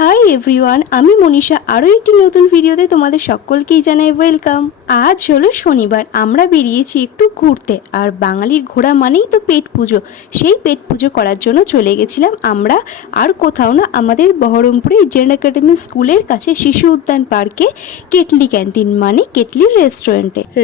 Hi everyone, আমি মনীষা। আরও একটি নতুন ভিডিওতে তোমাদের সকলকেই জানাই ওয়েলকাম। আজ হলো শনিবার, আমরা বেরিয়েছি একটু ঘুরতে। আর বাঙালির ঘোরা মানেই তো পেট পুজো। সেই পেট পুজো করার জন্য চলে গেছিলাম আমরা আর কোথাও না, আমাদের বহরমপুরে জেন একাডেমি স্কুলের কাছে শিশু উদ্যান পার্কে কেটলি ক্যান্টিন মানে কেটলির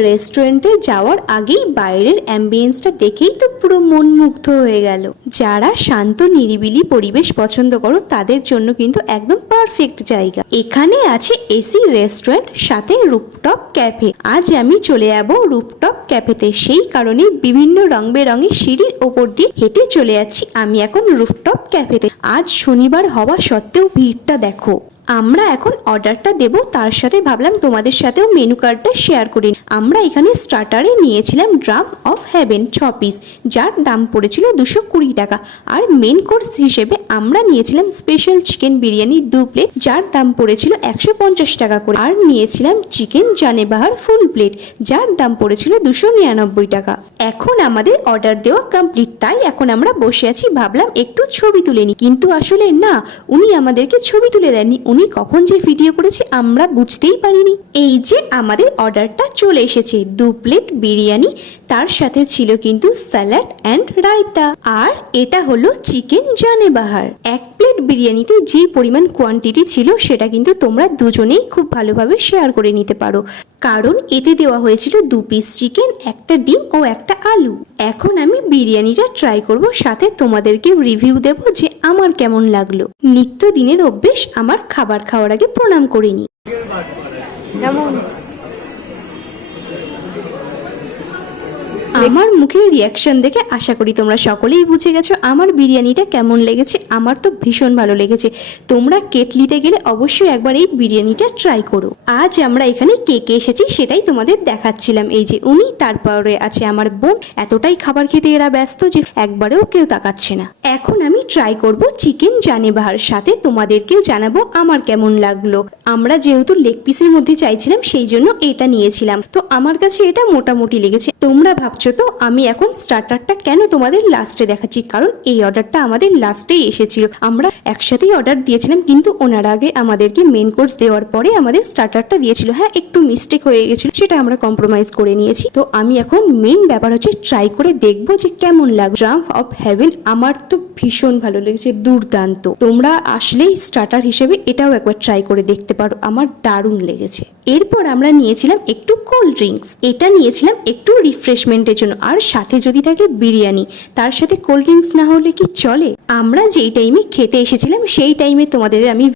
রেস্টুরেন্টে যাওয়ার আগেই বাইরের অ্যাম্বিয়েন্সটা দেখেই তো পুরো মন মুগ্ধ হয়ে গেল। যারা শান্ত নিরিবিলি পরিবেশ পছন্দ করো তাদের জন্য কিন্তু একদম পারফেক্ট জায়গা। এখানে আছে এসি রেস্টুরেন্ট, সাথে রুফটপ ক্যাফে। আজ আমি চলে যাব রুফটপ ক্যাফেতে, সেই কারণে বিভিন্ন রং বেরঙের সিঁড়ির ওপর দিয়ে হেঁটে চলে যাচ্ছি আমি এখন রুফটপ ক্যাফেতে। আজ শনিবার হওয়া সত্ত্বেও ভিড়টা দেখো। আমরা এখন অর্ডারটা দেব, তার সাথে ভাবলাম তোমাদের সাথেও মেনু কার্ডটা শেয়ার করি। আমরা এখানে স্টার্টারে নিয়েছিলাম ড্রাম অফ হেভেন 6 পিস, যার দাম পড়েছিল 220 টাকা। আর মেন কোর্স হিসেবে আমরা নিয়েছিলাম স্পেশাল চিকেন বিরিয়ানি 2 প্লেট, যার দাম পড়েছিল 150 টাকা করে। আর নিয়েছিলাম চিকেন জানে বাহার ফুল প্লেট, যার দাম পড়েছিল 299 টাকা। এখন আমাদের অর্ডার দেওয়া কমপ্লিট, তাই এখন আমরা বসে আছি। ভাবলাম একটু ছবি তুলে নিই, কিন্তু আসলে না, উনি আমাদেরকে ছবি তুলে দেননি। উনি কখন যে ভিডিও করেছে আমরা বুঝতেই পারিনি। এই যে আমাদের অর্ডারটা চলে এসেছে, 2 প্লেট বিরিয়ানি, তার সাথে ছিল কিন্তু স্যালাড অ্যান্ড রায়তা। আর এটা হলো চিকেন জানে বাহার। 1 প্লেট বিরিয়ানিতে যে পরিমাণ কোয়ান্টিটি ছিল সেটা কিন্তু তোমরা দুজনেই খুব ভালোভাবে শেয়ার করে নিতে পারো, কারণ এতে দেওয়া হয়েছিল 2 পিস চিকেন, একটা ডিম ও একটা আলু। এখন আমি বিরিয়ানিটা ট্রাই করব, সাথে তোমাদেরকে রিভিউ দেব যে আমার কেমন লাগলো। নিত্যদিনের অভ্যেস আমার খাবার খাওয়ার আগে প্রণাম করে নিই। কেমন? আমার মুখের রিয়াকশন দেখে আশা করি তোমরা সকলেই বুঝে গেছো আমার বিরিয়ানিটা কেমন লেগেছে। আমার তো ভীষণ ভালো লেগেছে। তোমরা কেটলিতে গেলে অবশ্যই একবার এই বিরিয়ানিটা ট্রাই করো। আজ আমরা এখানে কে কে এসেছি সেটাই তোমাদের দেখাচ্ছিলাম। এই যে উনি, তারপরে আছে আমার বোন। এতটাই খাবার খেতে এরা ব্যস্ত যে একবারেও কেউ তাকাচ্ছে না। এখন আমি ট্রাই করব চিকেন জানে বাহার, সাথে তোমাদেরকেও জানাবো আমার কেমন লাগলো। আমরা যেহেতু লেগ পিসের মধ্যে চাইছিলাম সেই জন্য এটা নিয়েছিলাম, তো আমার কাছে এটা মোটামুটি লেগেছে। তোমরা ভাবছো তো আমি এখন স্টার্টারটা কেন তোমাদের লাস্টে দেখাচ্ছি, কারণ এই অর্ডারটা আমাদের লাস্টেই এসেছিল। আমরা একসাথেই অর্ডার দিয়েছিলাম, কিন্তু ওনার আগে আমাদেরকে মেন কোর্স দেওয়ার পরে আমাদের স্টার্টারটা দিয়েছিল। হ্যাঁ, একটু মিস্টেক হয়ে গেছিল, সেটা আমরা কম্প্রোমাইজ করে নিয়েছি। তো আমি এখন মেন ব্যাপার হচ্ছে ট্রাই করে দেখবো যে কেমন লাগে। ড্রাম অফ হেভেন আমার তো ভীষণ ভালো লেগেছে, দুর্দান্ত। তোমরা আসলেই স্টার্টার হিসেবে এটাও একবার ট্রাই করে দেখতে পারো, আমার দারুণ লেগেছে। এরপর আমরা নিয়েছিলাম একটু কোল্ড ড্রিঙ্কস, এটা নিয়েছিলাম একটু রিফ্রেশমেন্টের জন্য। আর সাথে যদি থাকে বিরিয়ানি, তার সাথে কোল্ড ড্রিঙ্কস না হলে কি চলে? আমরা যেই টাইমে খেতে এসেছিলাম সেই টাইমে তোমাদের আমি